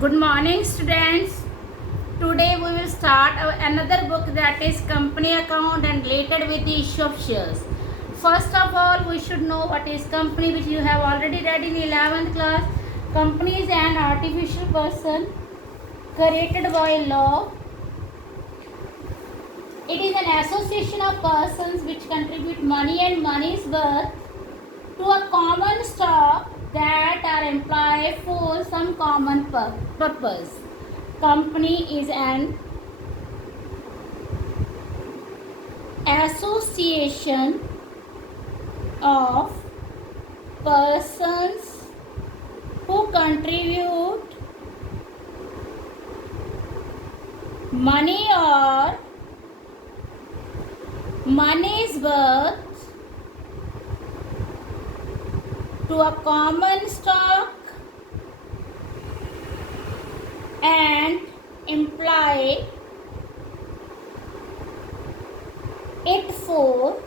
Good morning, students. Today we will start another book that is company account and related with the issue of shares. First of all, we should know what is company, which you have already read in 11th class. Company is an artificial person created by law. It is an association of persons which contribute money and money's worth to a common stock that are employed for some common purpose. Company is an association of persons who contribute money or money's worth to a common stock and employ it for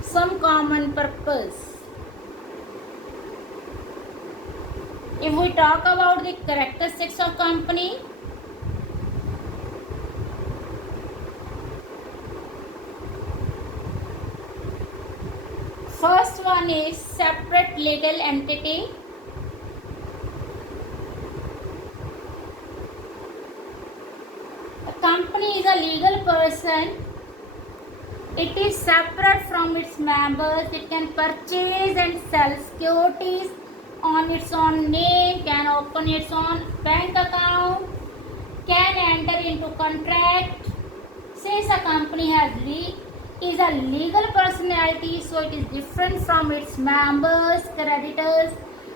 some common purpose. If we talk about the characteristics of company, first one is separate legal entity. A company is a legal person. It is separate from its members. It can purchase and sell securities on its own name, can open its own bank account, can enter into contract. Since a company is a legal personality, so it is different from its members, creditors.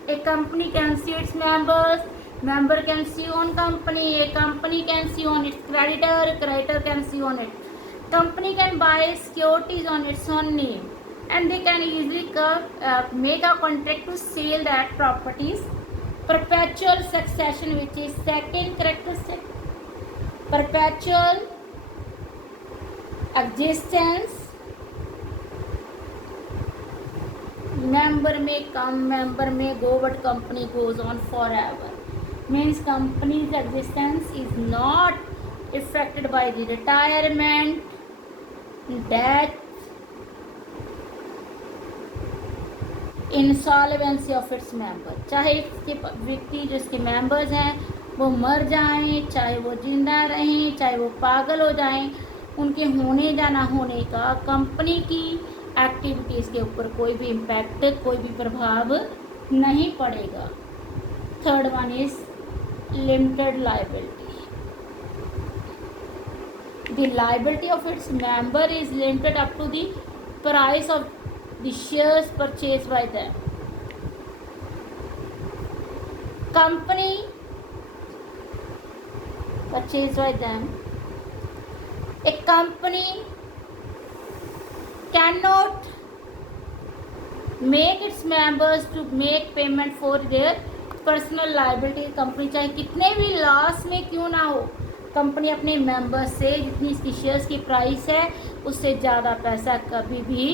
A company can sue its members, member can sue on company, a company can sue on its creditor, creditor can sue on it. Company can buy securities on its own name, and they can easily make a contract to sell that properties. Perpetual succession, which is second characteristic. Perpetual existence. Member may come, member may go, but company goes on forever. Means company's existence is not affected by the retirement, death, insolvency of its member. चाहे इसके व्यक्ति जो इसके members हैं वो मर जाएं, चाहे वो जिंदा रहें, चाहे वो पागल हो जाएं, उनके होने या ना होने का कंपनी की एक्टिविटीज़ के ऊपर कोई भी इम्पैक्ट, कोई भी प्रभाव नहीं पड़ेगा. Third one is limited liability. The liability of its member is limited up to the price of the shares purchased by them. Company purchased by them. A company cannot make its members to make payment for their personal liability. Company चाहे कितने भी loss में क्यों ना हो, company अपने members से जितनी इसकी शेयर्स की प्राइस है उससे ज़्यादा पैसा कभी भी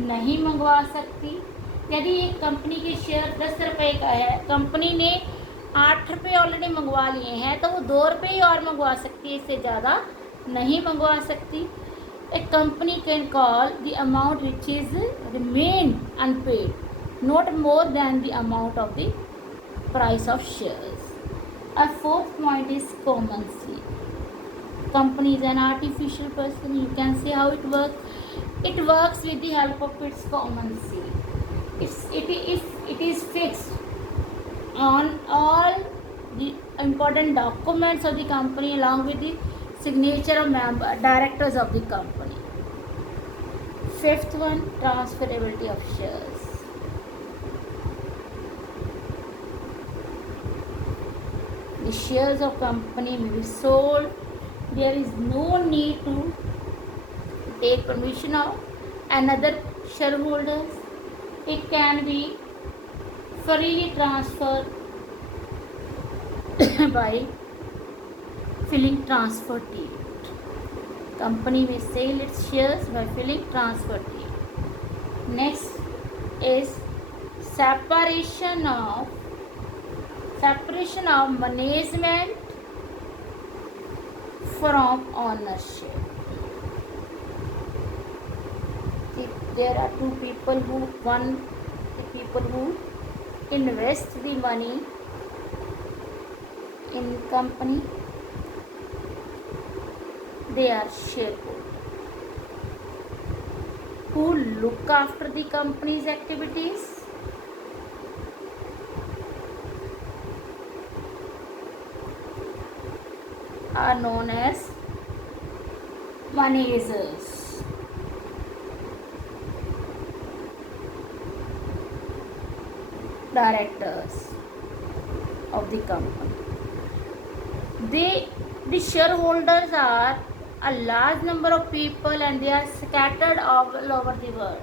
नहीं मंगवा सकती. यदि एक कंपनी के शेयर 10 रुपये का है, कंपनी ने 8 रुपये ऑलरेडी मंगवा लिए हैं, तो वो 2 रुपये ही और मंगवा सकती है, इससे ज़्यादा नहीं मंगवा सकती. A company can call the amount which is remain unpaid not more than the amount of the price of shares. A fourth point is commonsy. Company is an artificial person. You can see how it works. It works with the help of its commonsy. It is fixed on all the important documents of the company along with the signature of directors of the company. Fifth one, transferability of shares. The shares of company may be sold. There is no need to take permission of another shareholders. It can be freely transferred by filling transfer deed. Company may sell its shares by filling transfer deed. Next is separation of separation of management from ownership. See, there are two people who, one the people who invest the money in company, they are shareholders. Who look after the company's activities, are known as managers. Directors of the company. The shareholders are a large number of people and they are scattered all over the world.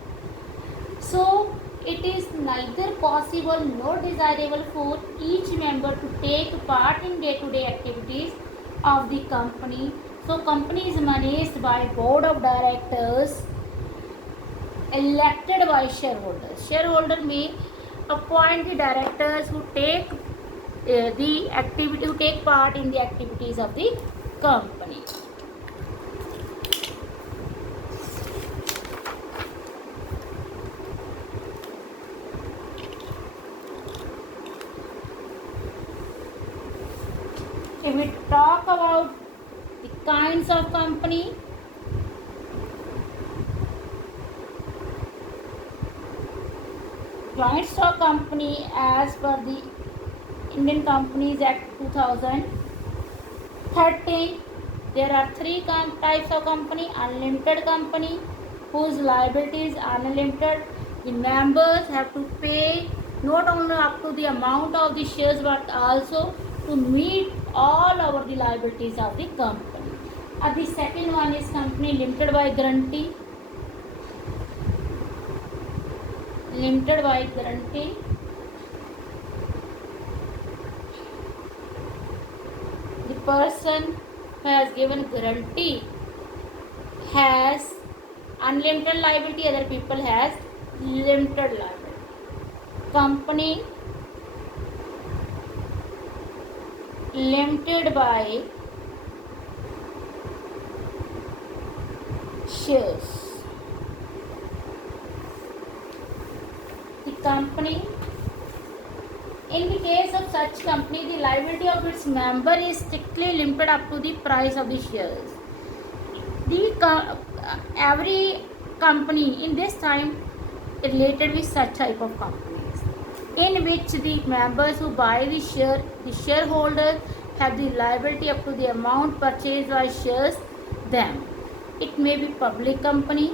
So it is neither possible nor desirable for each member to take part in day-to-day activities of the company. So company is managed by board of directors elected by shareholders. Shareholder may appoint the directors who take who take part in the activities of the company. If we talk about the kinds of company, joint stock company as per the Indian Companies Act 2013, there are three types of company. Unlimited company, whose liability is unlimited. The members have to pay not only up to the amount of the shares but also to meet all over the liabilities of the company. The second one is company limited by guarantee. Limited by guarantee. The person who has given guarantee has unlimited liability, other people has limited liability. Company limited by shares. The company, in the case of such company, the liability of its member is strictly limited up to the price of the shares. Every company in this time related with such type of companies, in which the members who buy the share, the shareholders have the liability up to the amount purchased by shares them. It may be public company,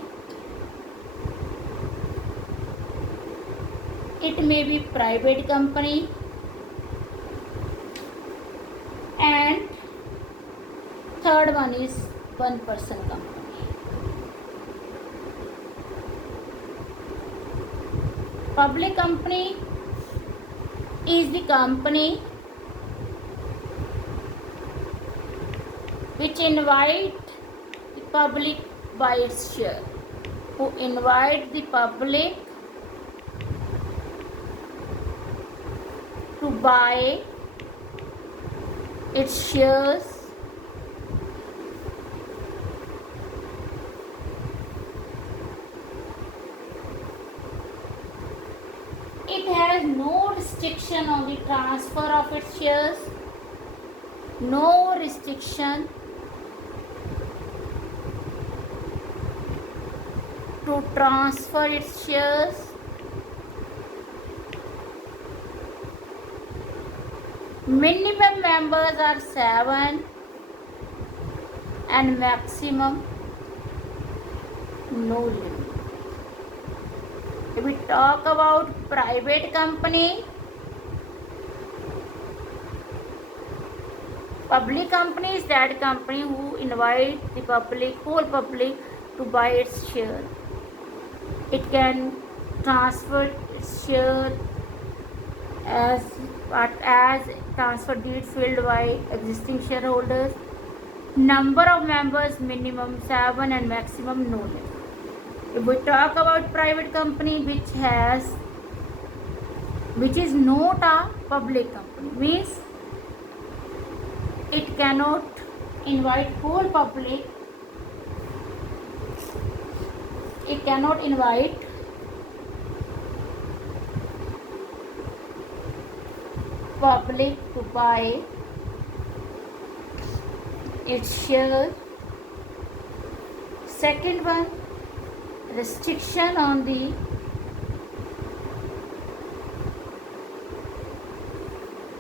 it may be private company, and third one is one person company. Public company is the company which invite the public by its share, who invite the public to buy its shares it has no restriction on the transfer of its shares, no restriction to transfer its shares. Minimum members are 7 and maximum no limit. If we talk about private company, public company is that company who invite the public, whole public, to buy its share. It can transfer its share as transfer deed filled by existing shareholders. Number of members minimum 7 and maximum no limit. If we talk about private company which is not a public company means it cannot invite whole public, it cannot invite public to buy its share. Second one, restriction on the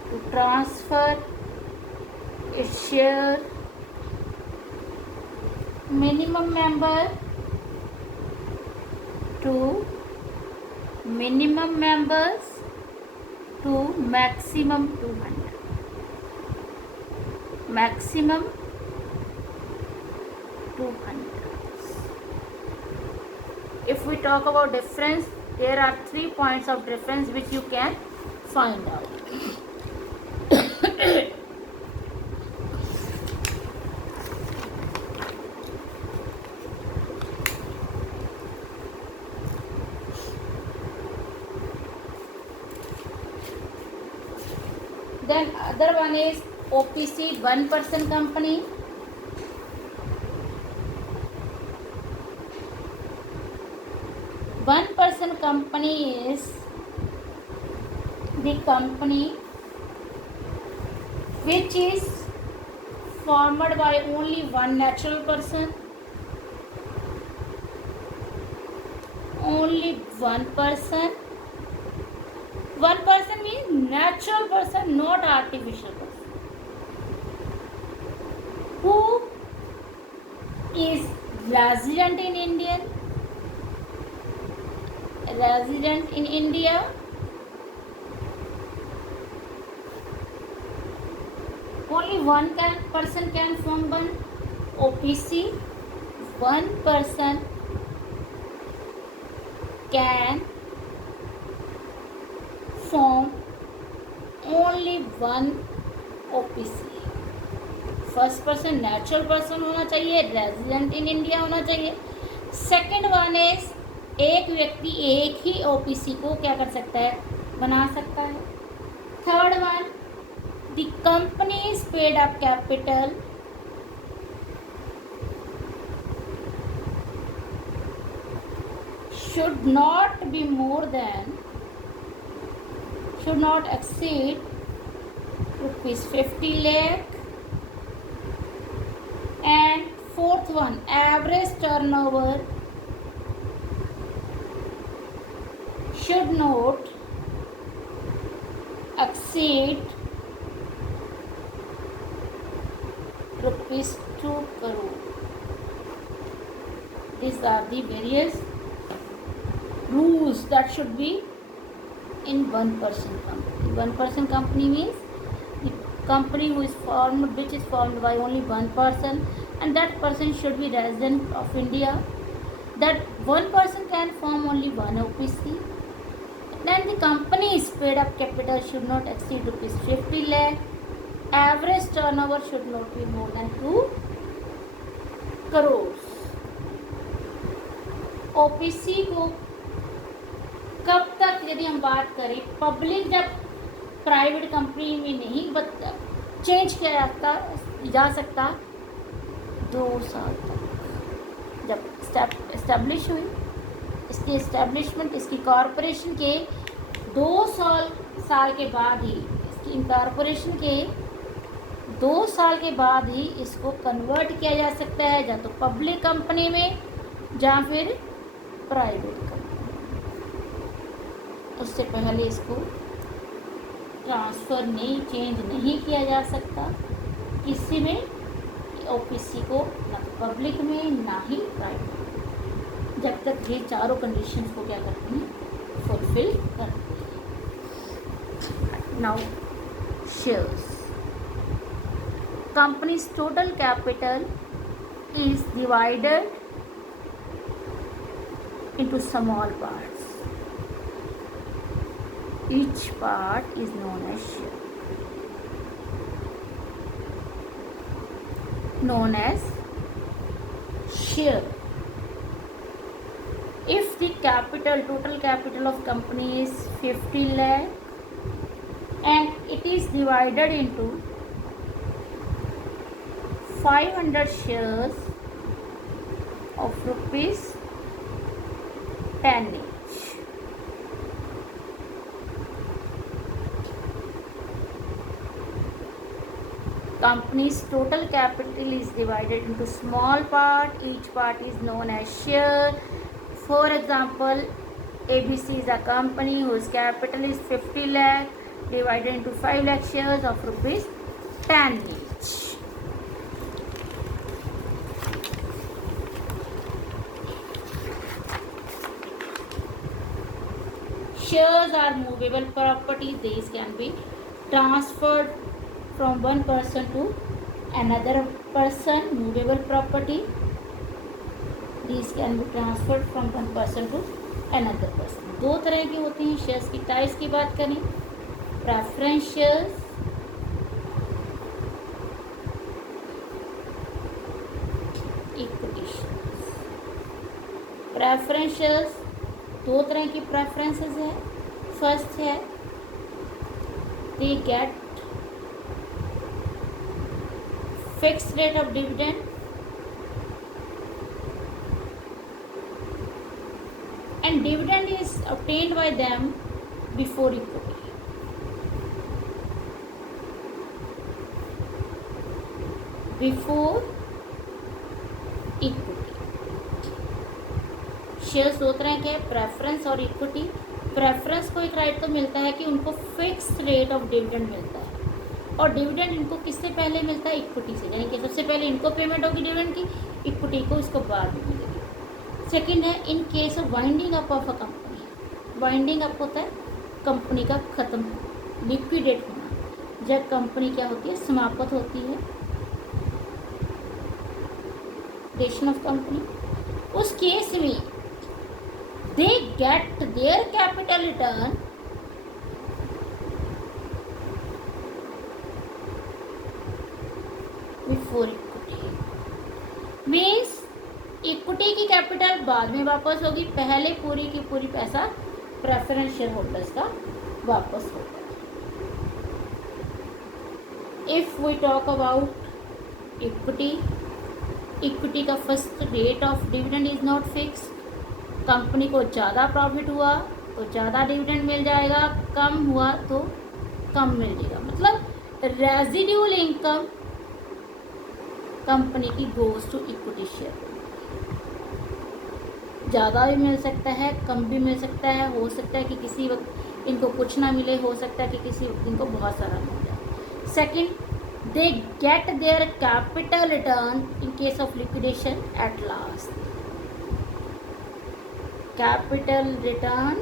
to transfer its share. Minimum member to minimum members to maximum 200. Maximum 200. If we talk about difference, there are 3 points of difference which you can find out. Then other one is OPC, one person company. One person company is the company which is formed by only one natural person. Only one person. One person means natural person, not artificial person. Who is resident in India? Resident in India. Only one person can form one OPC. One person can form only one OPC. First person natural person होना चाहिए, resident in India होना चाहिए. Second one is एक व्यक्ति एक ही OPC को क्या कर सकता है, बना सकता है. Third one, the company is paid up capital should not be more than, should not exceed rupees 50 lakh. And fourth one, average turnover should not exceed rupees 2 crore. These are the various rules that should be in one person company. One person company means the company who is formed, which is formed by only one person, and that person should be resident of India. That one person can form only one OPC. Then the company is paid up capital should not exceed rupees 50 lakh. Average turnover should not be more than 2 crores. OPC को कब तक, यदि हम बात करें, public जब private company में नहीं चेंज किया जा सकता 2 साल तक. जब इस्टेब्लिश हुई, इसकी इस्टेब्लिशमेंट, इसकी कॉरपोरेशन के 2 साल के बाद ही, इसकी इनकॉर्पोरेशन के 2 साल के बाद ही इसको कन्वर्ट किया जा सकता है, या तो पब्लिक कंपनी में या फिर प्राइवेट कंपनी. उससे पहले इसको ट्रांसफ़र नहीं, चेंज नहीं किया जा सकता किसी में, ओपीसी को, ना पब्लिक में ना ही प्राइवेट में, जब तक ये चारों कंडीशंस को क्या करती हैं, फुलफिल करती हैं. Now shares. Companies total capital is divided into small parts. Each part is known as share. Known as share. If the capital, total capital of company is 50 lakh, and it is divided into 500 shares of rupees 10 each. Company's total capital is divided into small part. Each part is known as share. For example, ABC is a company whose capital is 50 lakh divided into 5 lakh shares of rupees 10 each. Shares are movable property. These can be transferred from one person to another person. Movable property. These can be transferred from one person to another person. दो तरह की होती हैं shares की types की बात करें. Preference shares, equity shares. Preference shares दो तरह की प्रेफरेंसेस है. फर्स्ट है they get fixed rate of dividend and dividend is obtained by them before equity. Before equity. Shares दो तरह के हैं, प्रेफरेंस और इक्विटी. प्रेफरेंस को एक राइट तो मिलता है कि उनको फिक्स रेट ऑफ डिविडेंड मिलता है, और डिविडेंड इनको किससे पहले मिलता है? इक्विटी से. यानी कि सबसे पहले इनको पेमेंट होगी डिविडेंड की, इक्विटी को इसको बाद में मिलेगी. सेकेंड है in case of winding up of a company. Winding up होता है कंपनी का खत्म, लिक्विडेट होना. जब कंपनी क्या होती है? समाप्त होती है, लिक्विडेशन ऑफ कंपनी. उस केस में they get their capital return before equity. Means equity की कैपिटल बाद में वापस होगी, पहले पूरी की पूरी पैसा प्रेफरेंस शेयर होल्डर्स का वापस होगा. If we talk about equity, equity का first rate of dividend is not fix. Company को ज़्यादा प्रॉफिट हुआ तो ज़्यादा डिविडेंड मिल जाएगा, कम हुआ तो कम मिल जाएगा. मतलब रेजिड्यूअल इनकम कंपनी की गोज टू इक्विटी शेयर. ज़्यादा भी मिल सकता है, कम भी मिल सकता है. हो सकता है कि किसी वक्त इनको कुछ ना मिले, हो सकता है कि किसी वक्त इनको बहुत सारा मिल जाए. Second, they get their capital return in case of liquidation at last. Capital return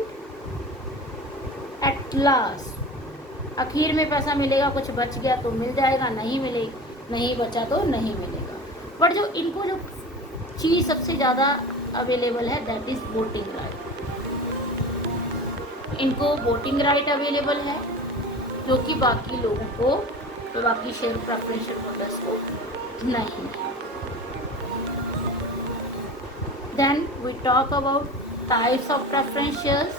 at last. आखिर में पैसा मिलेगा, कुछ बच गया तो मिल जाएगा, नहीं मिले नहीं बचा तो नहीं मिलेगा. बट जो इनको जो चीज़ सबसे ज़्यादा अवेलेबल है दैट इज़ वोटिंग राइट. इनको वोटिंग राइट अवेलेबल है जो कि बाकी लोगों को, तो बाकी शेयर प्रेफरेंस शेयर होल्डर्स को नहीं है. Then we talk about types of preference shares.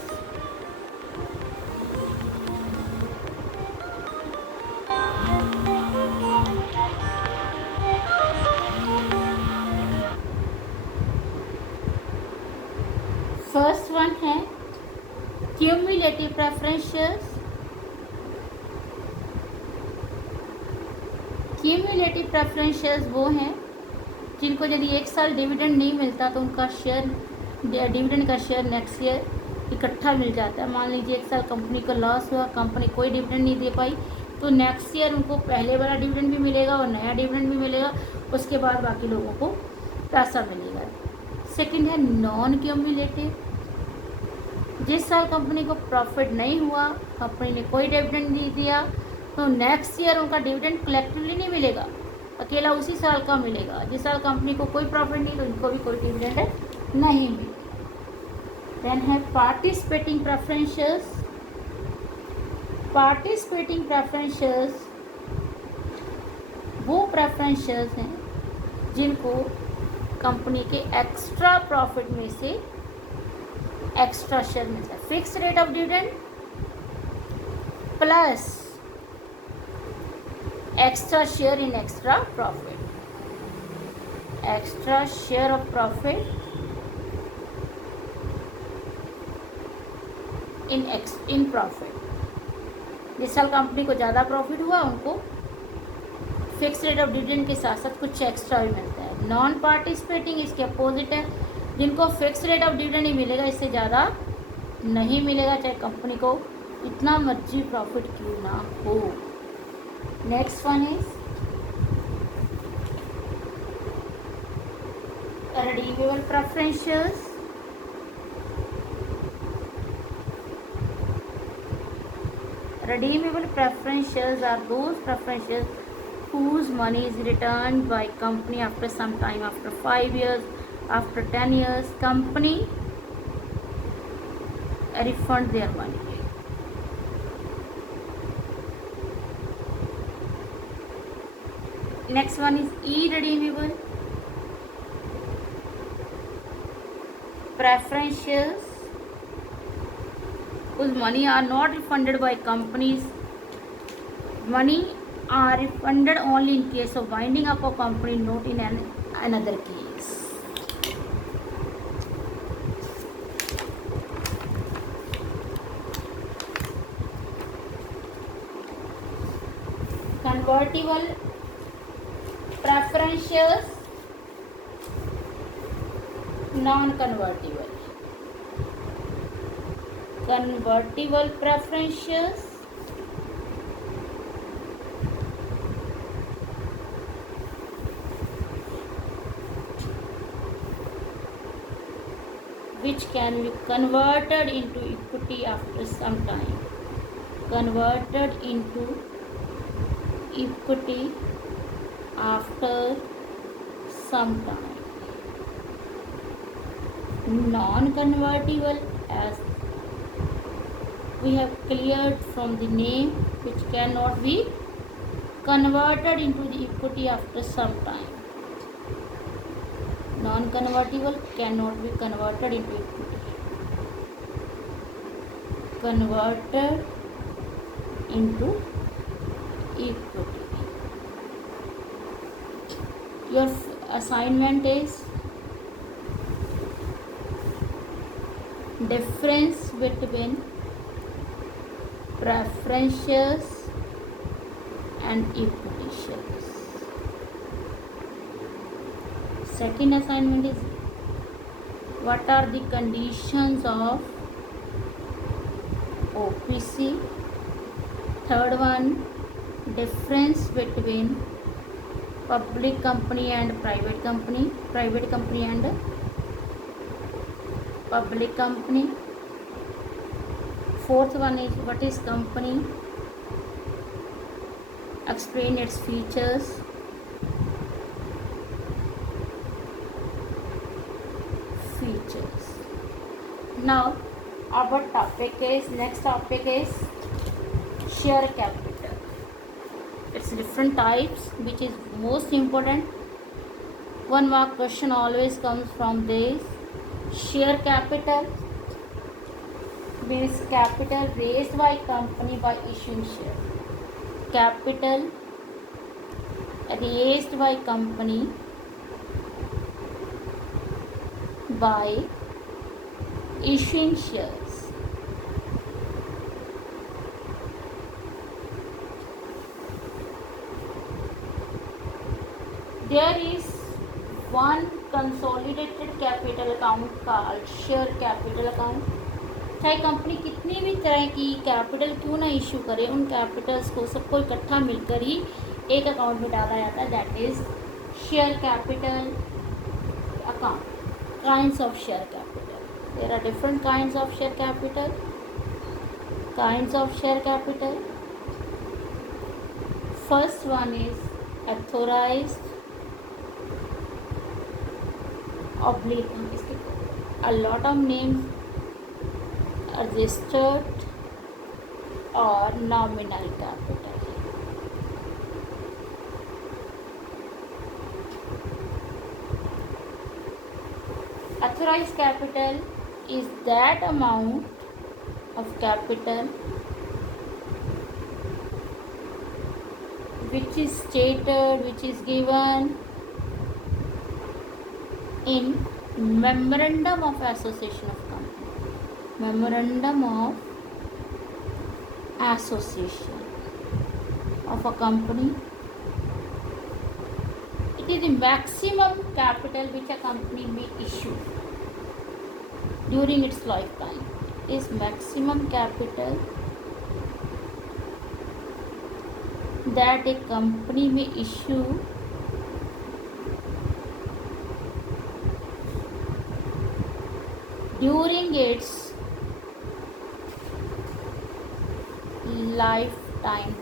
First one है cumulative preference shares. Cumulative preference shares वो हैं जिनको यदि एक साल डिविडेंड नहीं मिलता तो उनका शेयर, डिविडेंड का शेयर नेक्स्ट ईयर इकट्ठा मिल जाता है. मान लीजिए एक साल कंपनी को लॉस हुआ, कंपनी कोई डिविडेंड नहीं दे पाई, तो नेक्स्ट ईयर उनको पहले वाला डिविडेंड भी मिलेगा और नया डिविडेंड भी मिलेगा. उसके बाद बाकी लोगों को पैसा मिलेगा. सेकंड है नॉन क्यूमुलेटिव. जिस साल कंपनी को प्रॉफिट नहीं हुआ, कंपनी ने कोई डिविडेंड नहीं दिया, तो नेक्स्ट ईयर उनका डिविडेंड कलेक्टिवली नहीं मिलेगा, अकेला उसी साल का मिलेगा. जिस साल कंपनी को कोई प्रॉफिट नहीं तो उनको भी कोई डिविडेंड नहीं मिलेगा. देन है participating preference shares. Participating preference shares वो प्रेफरेंस शेयर्स हैं जिनको कंपनी के एक्स्ट्रा प्रॉफिट में से एक्स्ट्रा शेयर मिलता है. Fix rate of dividend plus extra share in extra profit, extra share of profit in profit. जिस साल कंपनी को ज़्यादा प्रॉफिट हुआ उनको फिक्स रेट ऑफ डिविडेंड के साथ साथ कुछ एक्स्ट्रा भी मिलता है. नॉन पार्टिसिपेटिंग इसके अपोजिट है, जिनको फिक्स रेट ऑफ डिविडेंड ही मिलेगा, इससे ज़्यादा नहीं मिलेगा, चाहे कंपनी को इतना मर्जी प्रॉफिट क्यों ना हो. Next one is redeemable preference shares. Redeemable preference shares are those preference shares whose money is returned by company after some time, after 5 years, after 10 years, company refund their money. Next one is irredeemable preference shares whose money are not refunded by companies. Money are refunded only in case of winding up a company, not in another case. Convertible preference shares, non-convertible. Convertible preference shares, which can be converted into equity after some time. Converted into equity after some time. Non-convertible, as we have cleared from the name, which cannot be converted into the equity after some time. Non-convertible cannot be converted into equity. Converted into equity. Your assignment is difference between preference shares and equity shares. Second assignment is what are the conditions of OPC. Third one, difference between public company and private company, private company and public company. Fourth one is what is company, explain its features. Now our next topic is share capital. It's different types, which is most important. 1 mark question always comes from this. Share capital means capital raised by company by issuing share. Capital raised by company by issuing shares. There is one consolidated capital account called share capital account. चाहे company कितनी भी तरह की capital क्यों ना issue करे, उन Capitals को सबको इकट्ठा मिलकर ही एक अकाउंट में डाला जाता है. That is share capital account. Kinds of share capital. There are different kinds of share capital. Kinds of share capital. First one is authorized oblique. A lot of names are registered or nominal capital. Authorized capital is that amount of capital which is stated, which is given in memorandum of association of company. Memorandum of association of a company. It is the maximum capital which a company may issue during its lifetime. It is maximum capital that a company may issue during its lifetime.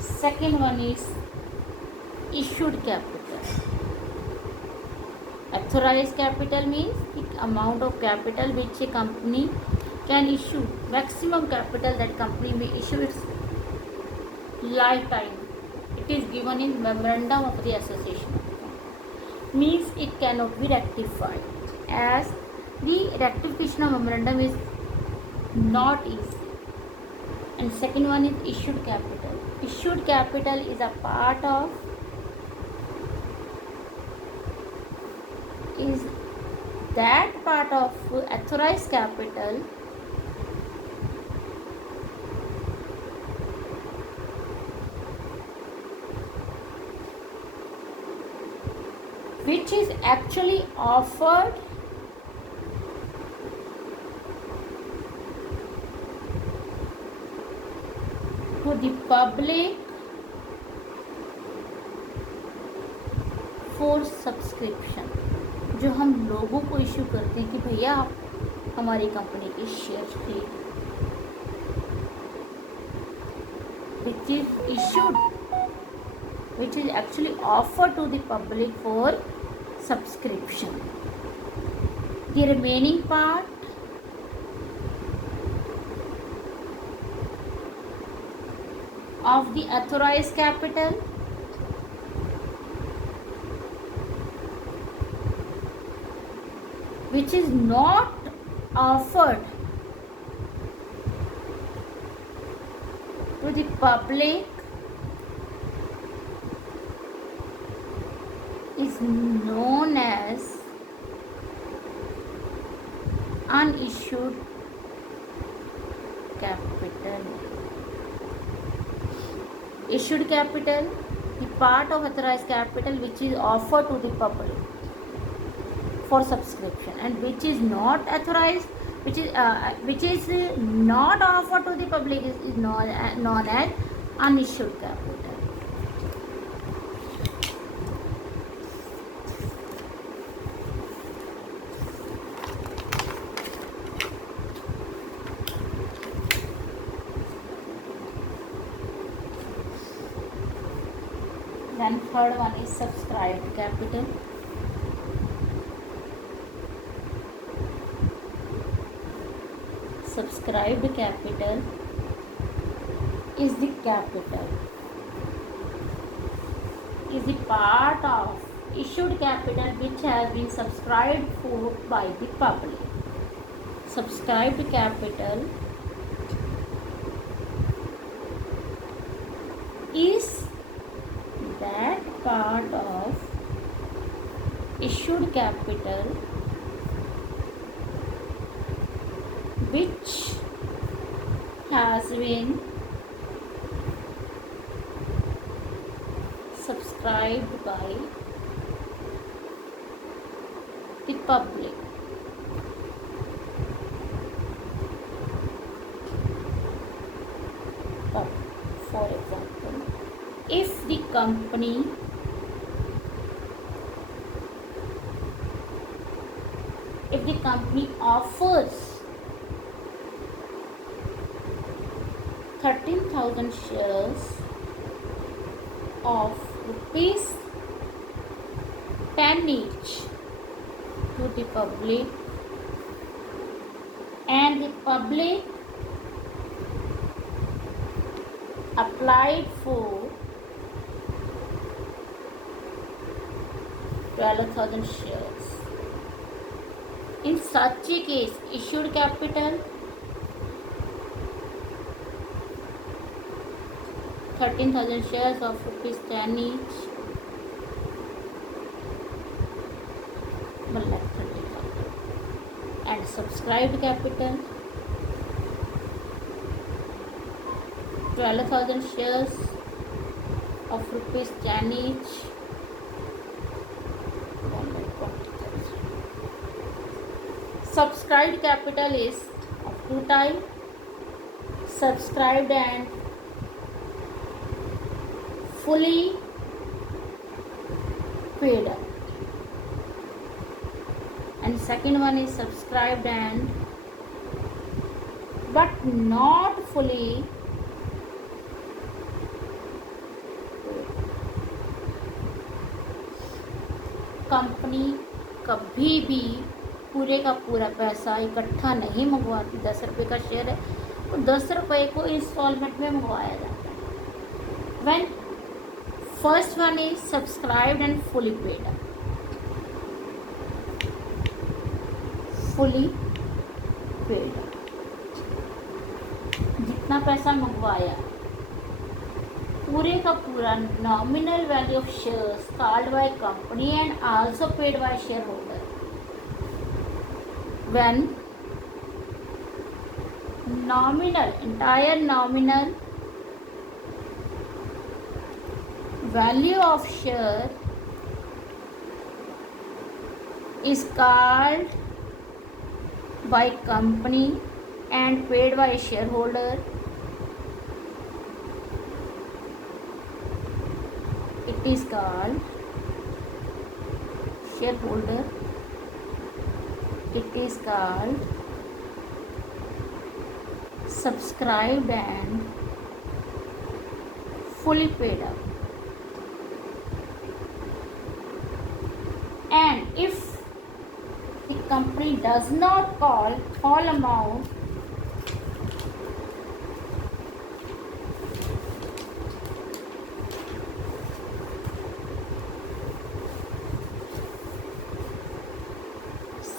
Second one is issued capital. Authorized capital means the amount of capital which a company can issue, maximum capital that company may issue its lifetime. It is given in memorandum of the association. Means it cannot be rectified, as the rectification of memorandum is not easy. And second one is issued capital. Issued capital is a part of authorized capital which is actually offered to the public for subscription, जो हम लोगों को issue करते हैं कि भैया आप हमारी कंपनी के शेयर खरीद, which is issued, which is actually offered to the public for subscription. The remaining part of the authorized capital which is not offered to the public is known as unissued capital. Issued capital, the part of authorized capital which is offered to the public for subscription, and which is not authorized, which is not offered to the public is known as unissued capital. Then third one is subscribed capital. Subscribed capital is the capital, is the part of issued capital which has been subscribed for by the public. Subscribed capital is that part of issued capital which has been subscribed by the public. For example, if the company offers 13,000 shares of rupees 10 each to the public, and the public applied for 12,000 shares. In such a case, issued capital 13,000 shares of ₹10 each. Like 30,000. And subscribed capital 12,000 shares of ₹10 each. Subscribed capital is of two types: subscribed and fully paid up, and second one is subscribed and but not fully company कभी भी पूरे का पूरा पैसा इकट्ठा नहीं मंगवाती। 10 रुपये का शेयर है तो 10 रुपये को इंस्टॉलमेंट में मंगवाया जाता है। When first one is subscribed and fully paid up, fully paid up, जितना पैसा मंगवाया पूरे का पूरा nominal value of shares called by company and also paid by share holder when nominal entire nominal value of share is called by company and paid by shareholder, it is called shareholder, it is called subscribed and fully paid up. And if the company does not call all amount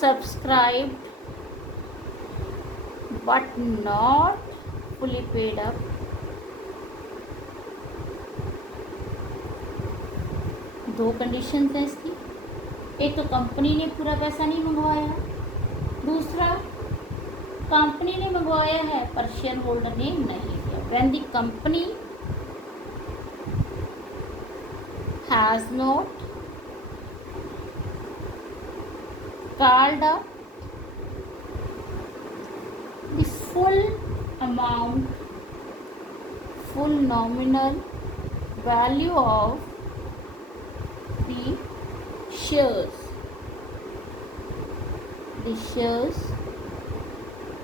subscribed but not fully paid up, दो conditions हैं इसकी। एक तो company ने पूरा पैसा नहीं मंगवाया, दूसरा कंपनी ने मंगवाया है पर शेयर होल्डर ने नहीं किया। When the company has not called up the full amount, full nominal value of the shares,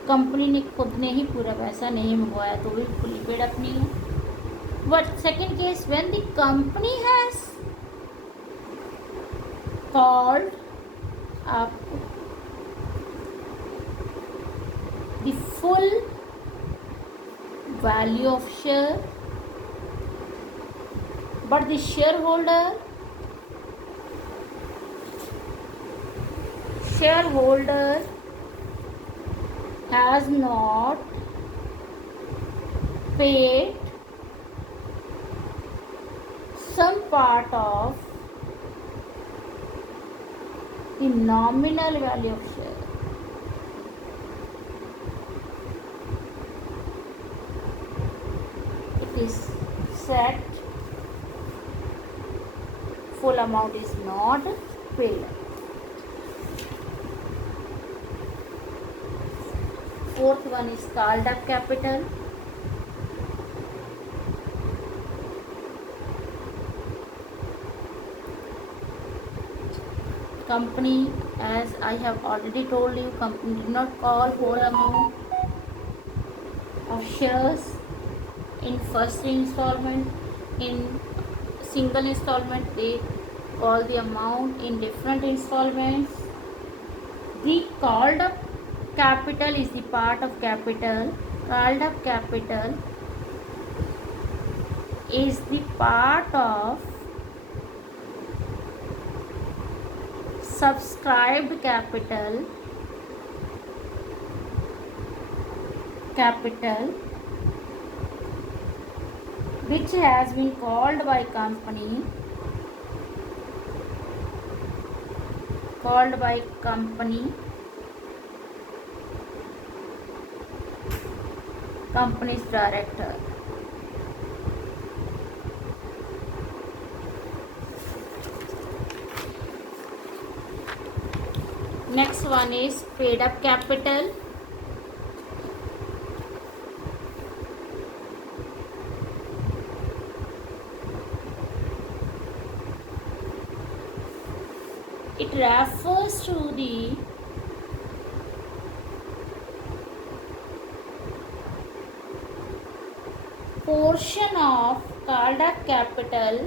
company ने खुद ने ही पूरा पैसा नहीं मंगवाया तो भी फुली पेड अप नहीं है। But second case when the company has called up the full value of share but the shareholder has not paid some part of the nominal value of share, it is set full amount is not paid. Fourth one is called up capital. Company, as I have already told you, company did not call whole amount of shares in first installment. In single installment they call the amount in different installments. The called up capital is the part of capital. Called up capital is the part of subscribed capital which has been called by company company's director. Next one is paid up capital. It refers to the portion of called up capital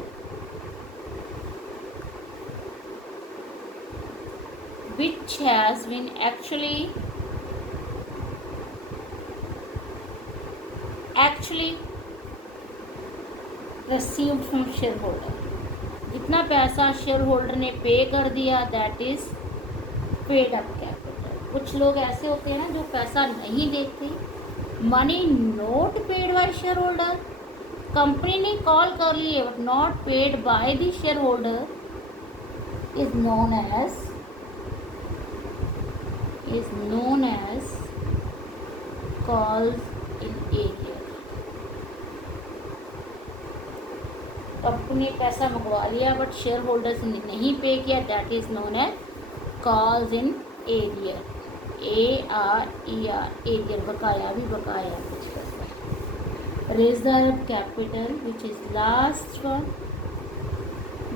which has been actually received from shareholder. जितना पैसा share holder ने पे कर दिया that is paid up capital. कुछ लोग ऐसे होते हैं ना जो पैसा नहीं देते. Money not paid by shareholder, company ने कॉल कर लिए but not paid by the shareholder is known as calls in arrear. Company ने पैसा मंगवा लिया बट शेयर होल्डर्स ने नहीं पे किया that is known as calls in arrear. ARER arrear. बकाया भी बकाया कुछ पैसा. Reserve capital which is last one,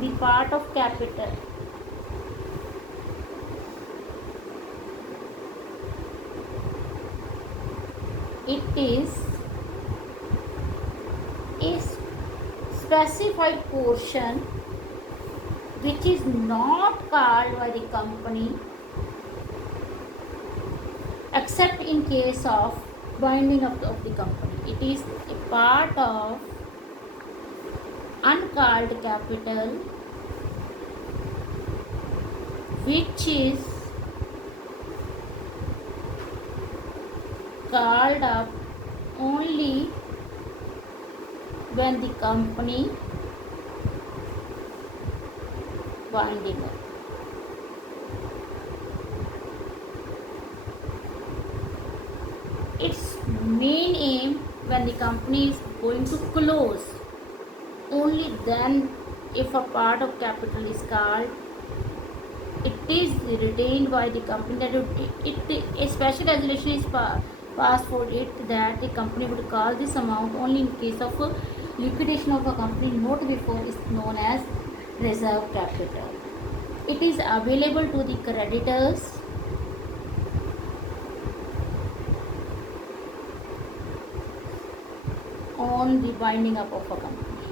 the part of capital it is a specified portion which is not called by the company except in case of binding of the company. It is a part of uncalled capital which is called up only when the company winding up. Its main aim when the company is going to close, only then if a part of capital is called, it is retained by the company. That a special resolution is passed for it that the company would call this amount only in case of liquidation of a company, not before, is known as reserve capital. It is available to the creditors on the winding up of a company.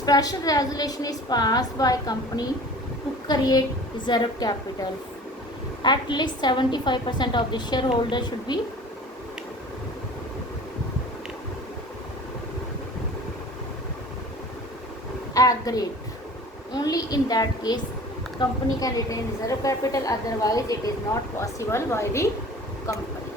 Special resolution is passed by company to create reserve capital. At least 75% of the shareholders should be agreed. Only in that case company can retain reserve capital, otherwise it is not possible by the company.